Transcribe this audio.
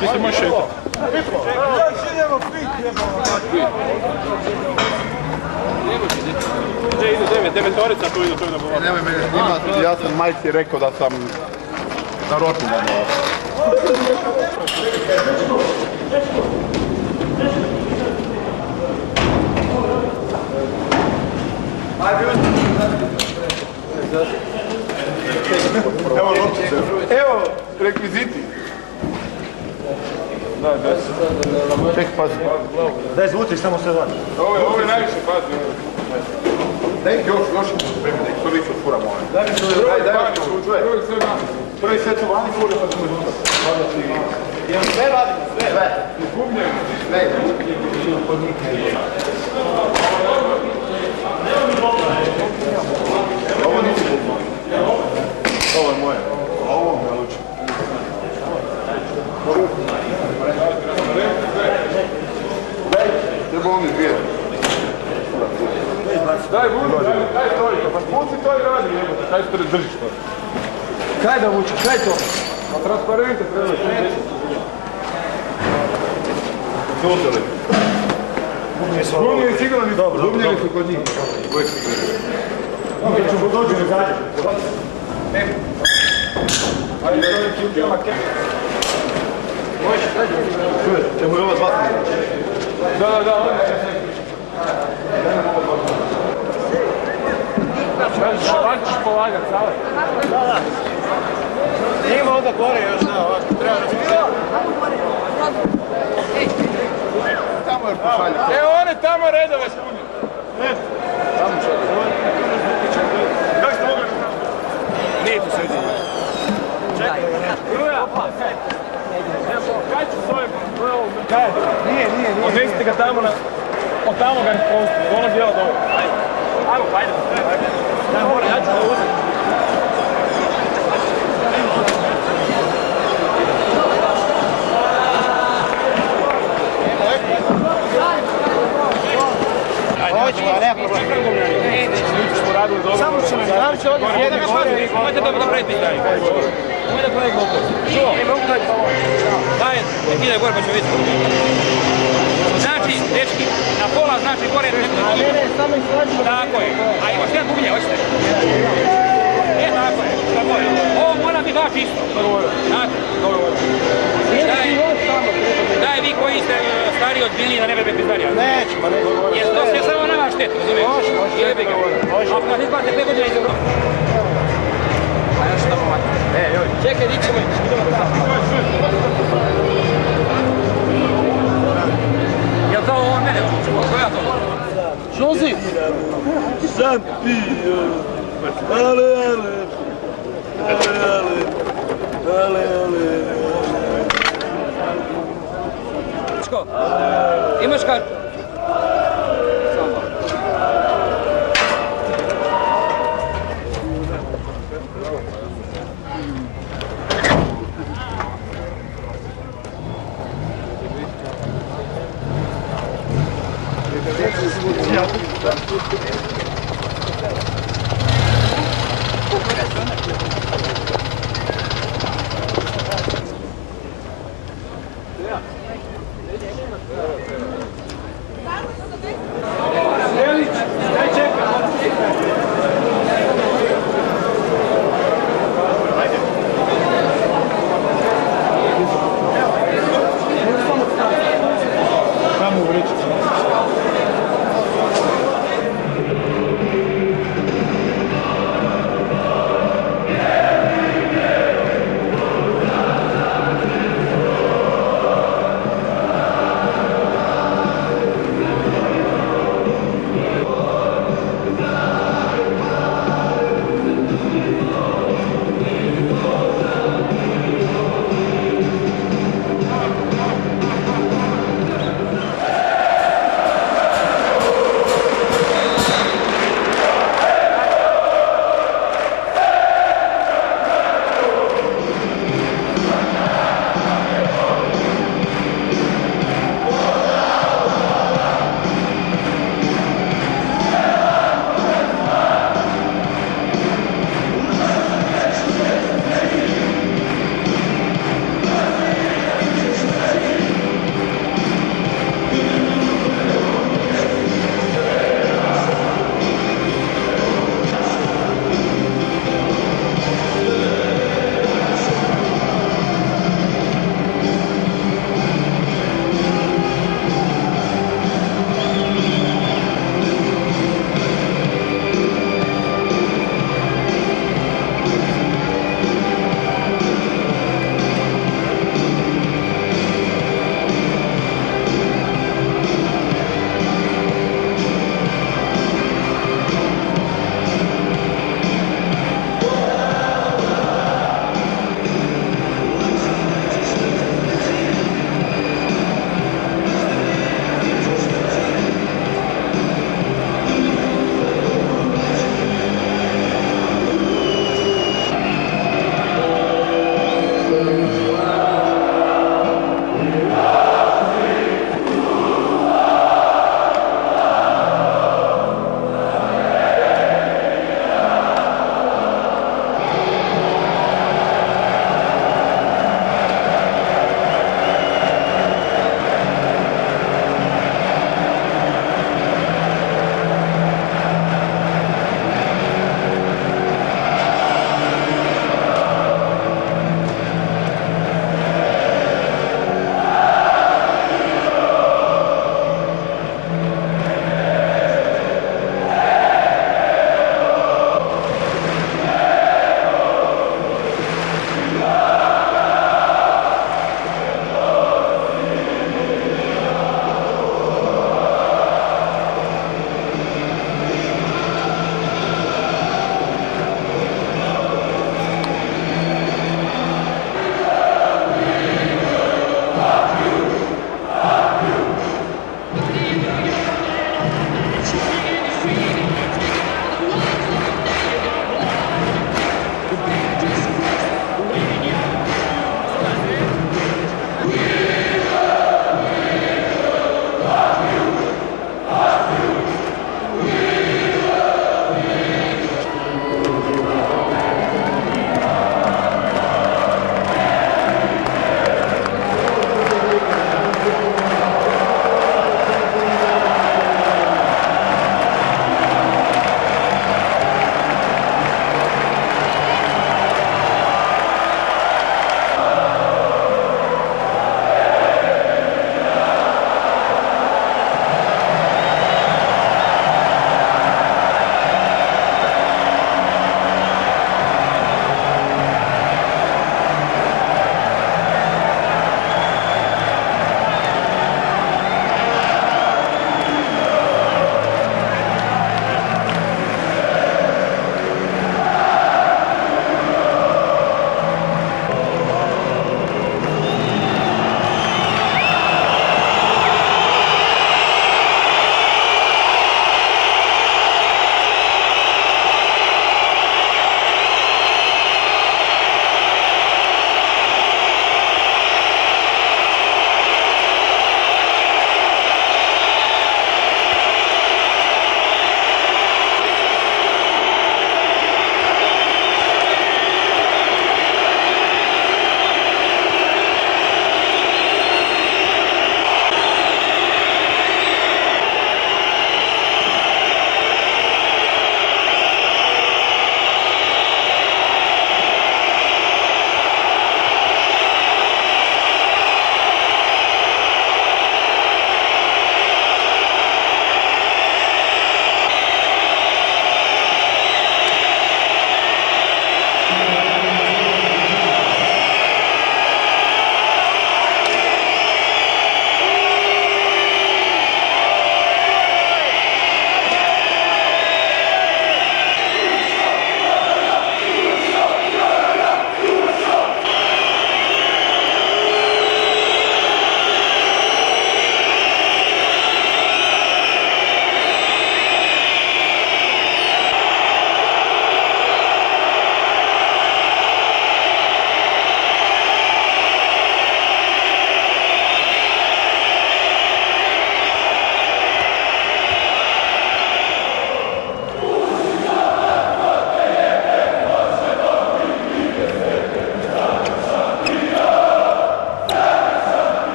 Mislim, možeš šetati. Gdje idu devetorica, tu idu, to je na bolonu. Nemoj mene snimati, ja sam majci rekao da sam na Rottinganu. Evo rekviziti. Ček, pazi. Daj zvuči, samo se zvani. Ovo je najviše, pazi. Daj još spremi, da ih to više otvoramo. Daj, prvi set su vani, fura pa ćemo izvuta. Sve radimo, sve. Izgubljeno. Sve. Ovo nisi gubno. Ovo je moje. Ovo me luči. Treba on izvijeti. Daj vuči, daj stojite, pa spuci to i radi, jebote, kaj se držiš to? Kaj da vuči, kaj to? Pa transparente treba je. Zuzeli. Bubnjevi sigurno nisu, bubnjevi su kod njih. Mi ćemo dođi na zadnje. Ajde, to je kipijama kepa. Čuje, ćemo i ova dva. Da. Ovako ćeš polagat, sale? Da. Ima onda gore još, da, ovako, treba razpijati. Tamo još pošalje. Evo one tamo redove spunje. Tamo šalje. Kako ste mogli? Nije tu sreći. Čekaj. Gruja. Kaj ću s ovim? Kaj? Nije. Odnesite ga tamo na... Od tamo ga posti, od ono dijela do ovo. Ajmo, pa ajde. Daj, mora, ja ću ga uzeti. Samo ćemo, nam će ovdje jedne gore. Možete dobro da predpitanje. Nemoj da pravi glupo. Čuo? Daj, idaj gore pa ću vidjeti. Znači, dečki, na pola znači gore... Ne, samo izlađimo. Tako je. A imaš jedan gublje, hoćete? Tako je. Ovo mora biti baš isto. Znate? Daj vi koji ste stariji od Bilija, ne bebe pizdarija. Nećemo, ne govorim. Jer to sve samo nama štetu, razumiješ? Može. Ako nas izbate 5 godina iz Evropa. A još tamo mati. Čekaj, di ćemo ići? Idemo tamo. Jel to ovo mene? Koja to? Žozi! Sam pio. Ale. Imaš kartu?